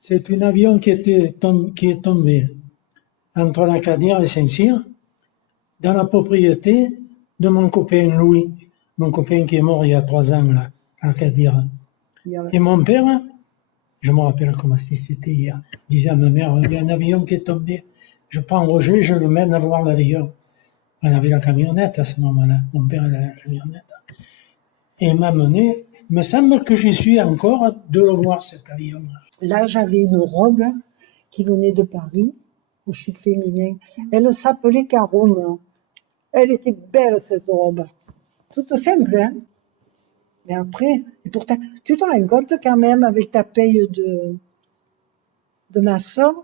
C'est un avion qui est tombé entre l'Acadière et Saint-Cyr, dans la propriété de mon copain Louis, mon copain qui est mort il y a 3 ans, là, à Acadière. Et mon père, je me rappelle comment c'était hier, disait à ma mère, il y a un avion qui est tombé, je prends Roger, je le mène à voir l'avion. On avait la camionnette à ce moment-là, mon père avait la camionnette. Et il m'a mené, il me semble que j'y suis encore de le voir cet avion. Là, j'avais une robe qui venait de Paris, au chic féminin. Elle s'appelait Caron. Elle était belle, cette robe. Toute simple, hein. Mais après, et pourtant, tu te rends compte quand même, avec ta paye de maçon,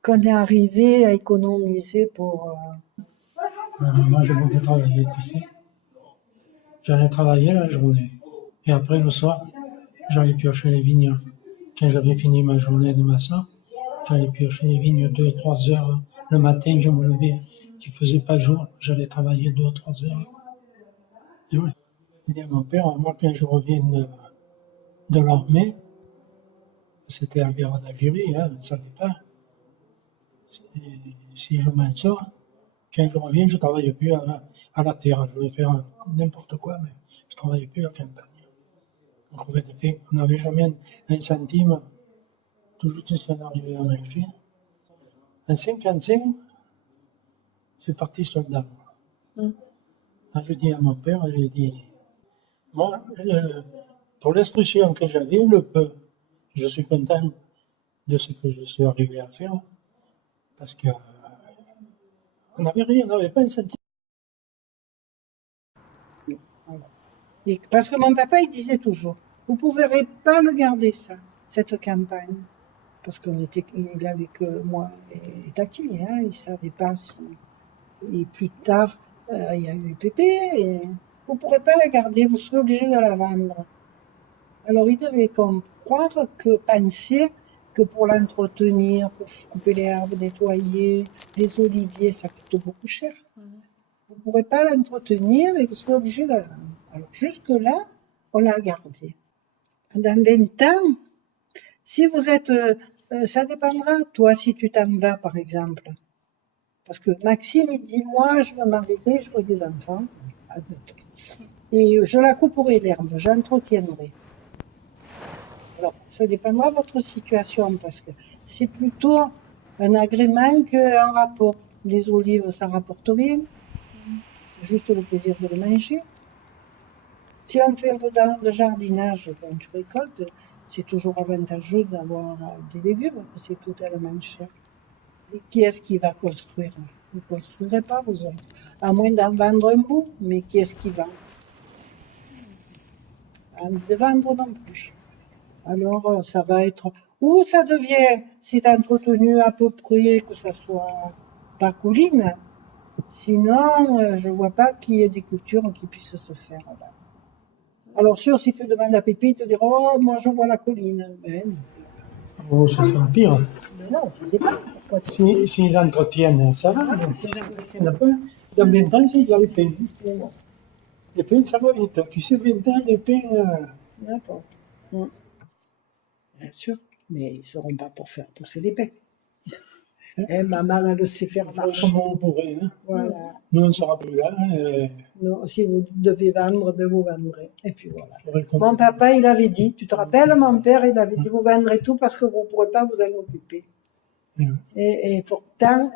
qu'on est arrivé à économiser pour... Moi, j'ai beaucoup travaillé, tu sais. J'allais travailler la journée. Et après, le soir, j'allais piocher les vignes. Quand j'avais fini ma journée de maçon, j'allais piocher les vignes 2-3 heures. Le matin, je me levais, qu'il faisait pas jour, j'allais travailler 2 ou 3 heures. Et ouais. Je dis à mon père, moi, quand je reviens de l'armée, c'était la guerre d'Algérie, hein, je ne savais pas. Si je m'en sors, quand je reviens, je ne travaille plus à la terre. Je vais faire n'importe quoi, mais je ne travaille plus à la campagne. On n'avait jamais un centime, toujours tout ce qu'on arrivait à manger. En 55, je suis parti soldat. Quand je dis à mon père, j'ai dit, moi, pour l'instruction que j'avais, le peu, je suis content de ce que je suis arrivé à faire, parce que on n'avait rien, on n'avait pas un centime. Et parce que mon papa, il disait toujours, vous ne pourrez pas le garder, ça, cette campagne. Parce qu'il avait que moi et Tati, hein, il ne savait pas si... Et plus tard, il y a eu Pépé, et vous ne pourrez pas la garder, vous serez obligé de la vendre. Alors il devait comprendre penser que pour l'entretenir, pour couper les herbes, nettoyer, des oliviers, ça coûte beaucoup cher. Vous ne pourrez pas l'entretenir et vous serez obligé de la vendre. Alors jusque-là, on l'a gardée. Dans 20 ans, si vous êtes... ça dépendra, toi, si tu t'en vas, par exemple. Parce que Maxime, il dit, moi, je me marierai, j'aurai des enfants, adultes. Et je la couperai l'herbe, j'entretiendrai. Alors, ça dépendra de votre situation, parce que c'est plutôt un agrément qu'un rapport. Les olives, ça rapporte rien. Juste le plaisir de le manger. Si on fait un peu de jardinage, quand tu récoltes, c'est toujours avantageux d'avoir des légumes, parce que c'est totalement cher. Et qui est-ce qui va construire? Vous ne construirez pas, vous autres. À moins d'en vendre un bout, mais qui est-ce qui va? De vendre non plus. Alors, ça va être... Ou ça devient, c'est entretenu à peu près, que ça soit pas colline. Sinon, je ne vois pas qu'il y ait des cultures qui puissent se faire là. Alors sûr, si tu demandes à Pépé, il te dira, oh, moi je vois la colline. Ben, Oh, ça c'est pire. mais non, ça dépend. S'ils entretiennent, ça va, mais s'ils n'entretiennent pas, dans 20 ans, il y a les pins. Les pins, ça va vite. Tu sais, 20 ans, les pins... D'accord. Bien sûr, mais ils ne seront pas pour faire pousser les pins. Maman, elle sait faire marcher. Comment on pourrait, hein? Voilà. Nous, on ne sera plus là. Non, si vous devez vendre, ben vous vendrez. Et puis voilà. Mon Mon papa, il avait dit, tu te rappelles, mon père, il avait dit, vous vendrez tout parce que vous ne pourrez pas vous en occuper. Et pourtant,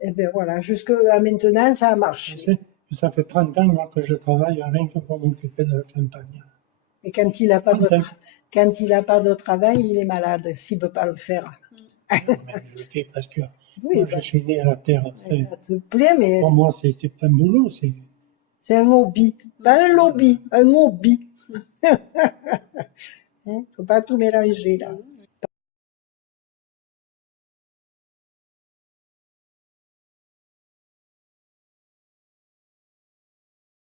et ben voilà, jusqu'à maintenant, ça a marché. Ça fait 30 ans moi, que je travaille rien que pour m'occuper de la campagne. Et quand il n'a pas, de travail, il est malade, s'il ne peut pas le faire. Mais je le fais parce que moi, je suis né à la terre. Ça te plaît, mais... Pour moi, c'est pas un boulot, c'est un hobby. Pas un lobby, un hobby. Faut pas tout mélanger, là.